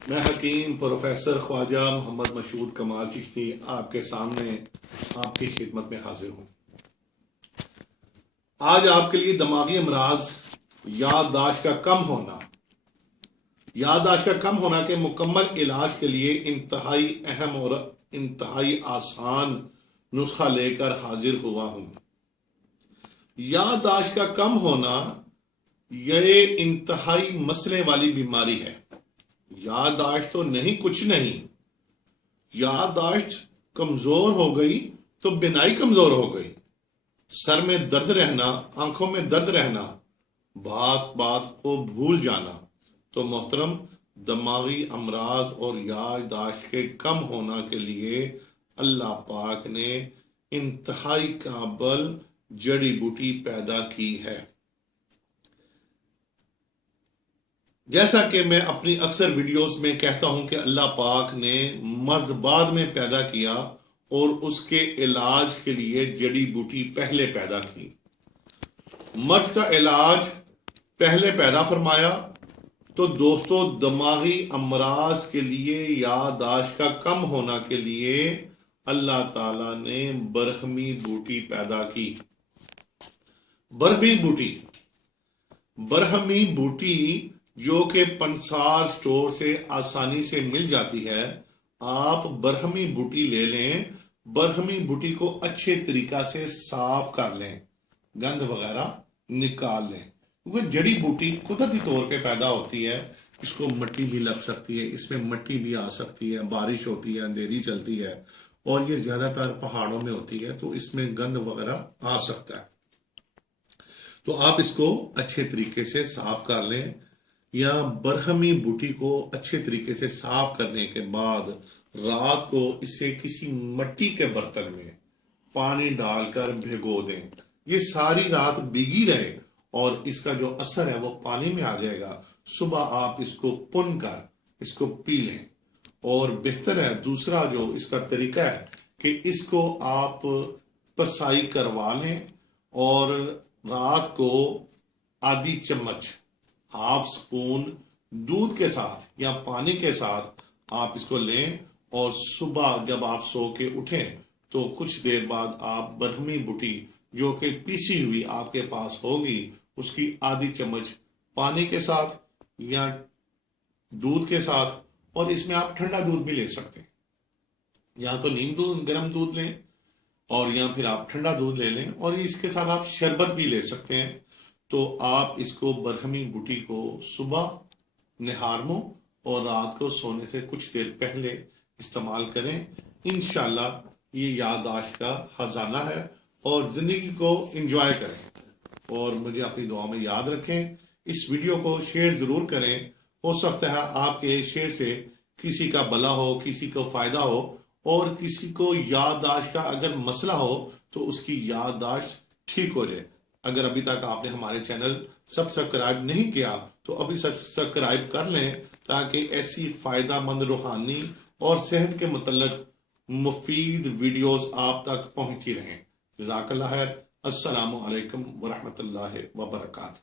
میں حکیم پروفیسر خواجہ محمد مشہود کمال چشتی آپ کے سامنے آپ کی خدمت میں حاضر ہوں۔ آج آپ کے لیے دماغی امراض یادداشت کا کم ہونا کے مکمل علاج کے لیے انتہائی اہم اور انتہائی آسان نسخہ لے کر حاضر ہوا ہوں۔ یادداشت کا کم ہونا یہ انتہائی مسئلے والی بیماری ہے۔ یادداشت تو کچھ نہیں، یادداشت کمزور ہو گئی تو بینائی کمزور ہو گئی، سر میں درد رہنا، آنکھوں میں درد رہنا، بات کو بھول جانا۔ تو محترم، دماغی امراض اور یادداشت کے کم ہونا کے لیے اللہ پاک نے انتہائی قابل جڑی بوٹی پیدا کی ہے۔ جیسا کہ میں اپنی اکثر ویڈیوز میں کہتا ہوں کہ اللہ پاک نے مرض بعد میں پیدا کیا اور اس کے علاج کے لیے جڑی بوٹی پہلے پیدا کی۔ مرض کا علاج پہلے پیدا فرمایا تو دوستو، دماغی امراض کے لیے یادداشت کا کم ہونا کے لیے اللہ تعالیٰ نے برہمی بوٹی پیدا کی۔ برہمی بوٹی جو کہ پنسار سٹور سے آسانی سے مل جاتی ہے، آپ برہمی بوٹی لے لیں، برہمی بوٹی کو اچھے طریقہ سے صاف کر لیں، گند وغیرہ نکال لیں، کیونکہ جڑی بوٹی قدرتی طور پہ پیدا ہوتی ہے، اس کو مٹی بھی لگ سکتی ہے، اس میں مٹی بھی آ سکتی ہے، بارش ہوتی ہے، اندھیری چلتی ہے، اور یہ زیادہ تر پہاڑوں میں ہوتی ہے تو اس میں گند وغیرہ آ سکتا ہے۔ تو آپ اس کو اچھے طریقے سے صاف کر لیں، یا برہمی بوٹی کو اچھے طریقے سے صاف کرنے کے بعد رات کو اسے کسی مٹی کے برتن میں پانی ڈال کر بھگو دیں۔ یہ ساری رات بھیگی رہے اور اس کا جو اثر ہے وہ پانی میں آ جائے گا۔ صبح آپ اس کو پن کر اس کو پی لیں، اور بہتر ہے دوسرا جو اس کا طریقہ ہے کہ اس کو آپ پسائی کروا لیں اور رات کو آدھی چمچ، ہاف سپون دودھ کے ساتھ یا پانی کے ساتھ آپ اس کو لیں، اور صبح جب آپ سو کے اٹھیں تو کچھ دیر بعد آپ برہمی بوٹی جو کہ پیسی ہوئی آپ کے پاس ہوگی، اس کی آدھی چمچ پانی کے ساتھ یا دودھ کے ساتھ، اور اس میں آپ ٹھنڈا دودھ بھی لے سکتے ہیں، یا تو نیم دودھ گرم دودھ لیں، اور یا پھر آپ ٹھنڈا دودھ لے لیں، اور اس کے ساتھ آپ شربت بھی لے سکتے ہیں۔ تو آپ اس کو برہمی بوٹی کو صبح نہارموں اور رات کو سونے سے کچھ دیر پہلے استعمال کریں۔ انشاءاللہ یہ یادداشت کا خزانہ ہے، اور زندگی کو انجوائے کریں، اور مجھے اپنی دعا میں یاد رکھیں۔ اس ویڈیو کو شیئر ضرور کریں، ہو سکتا ہے آپ کے شیئر سے کسی کا بھلا ہو، کسی کو فائدہ ہو، اور کسی کو یادداشت کا اگر مسئلہ ہو تو اس کی یادداشت ٹھیک ہو جائے۔ اگر ابھی تک آپ نے ہمارے چینل سبسکرائب نہیں کیا تو ابھی سبسکرائب کر لیں، تاکہ ایسی فائدہ مند روحانی اور صحت کے متعلق مفید ویڈیوز آپ تک پہنچی رہیں۔ جزاک اللہ خیر۔ السلام علیکم ورحمۃ اللہ وبرکاتہ۔